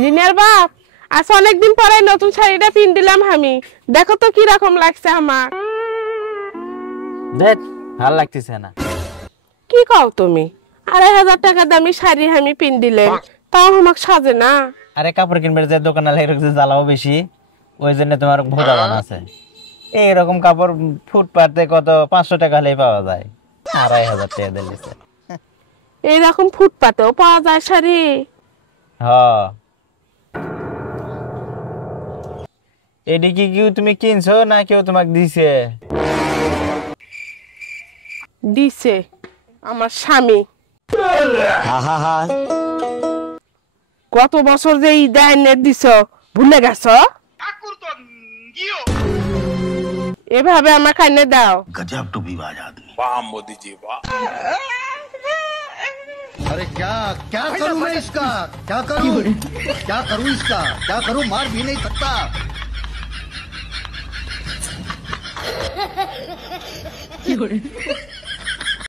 জিনের বাপ, আজ অনেকদিন পরে নতুন শাড়িটা পিন দিলাম আমি। দেখো তো কি রকম লাগছে আমার। দেখ ভালো লাগতেছে না। কি কও তুমি? 2500 টাকা দামি শাড়ি আমি পিন দিলেন, তাও আমাকে সাজে না। আরে কাপড় কিনবে যে দোকানে লাগে জ্বালাও বেশি, ওই জন্য তোমার ভোদা বানা আছে। এইরকম কাপড় ফুটপাতে কত 500 টাকা হলেই পাওয়া যায়, 2500 টাকা দিলেছে। এইরকম ফুটপাতেও পাওয়া যায় শাড়ি? হ্যাঁ, এদিকে কি তুমি কিনছো না কেউ তোমাকে দিছে? দিছে আমার স্বামী। কত বছর যে এই দেয় দিছ, ভুলে গেছ? এভাবে আমার কানে দাও। गजब टू भी बाज आदमी। वाह मोदी जी वाह। अरे क्या क्या करूं मैं इसका, क्या करूं, क्या करूं इसका, क्या करूं, मार भी नहीं सकता।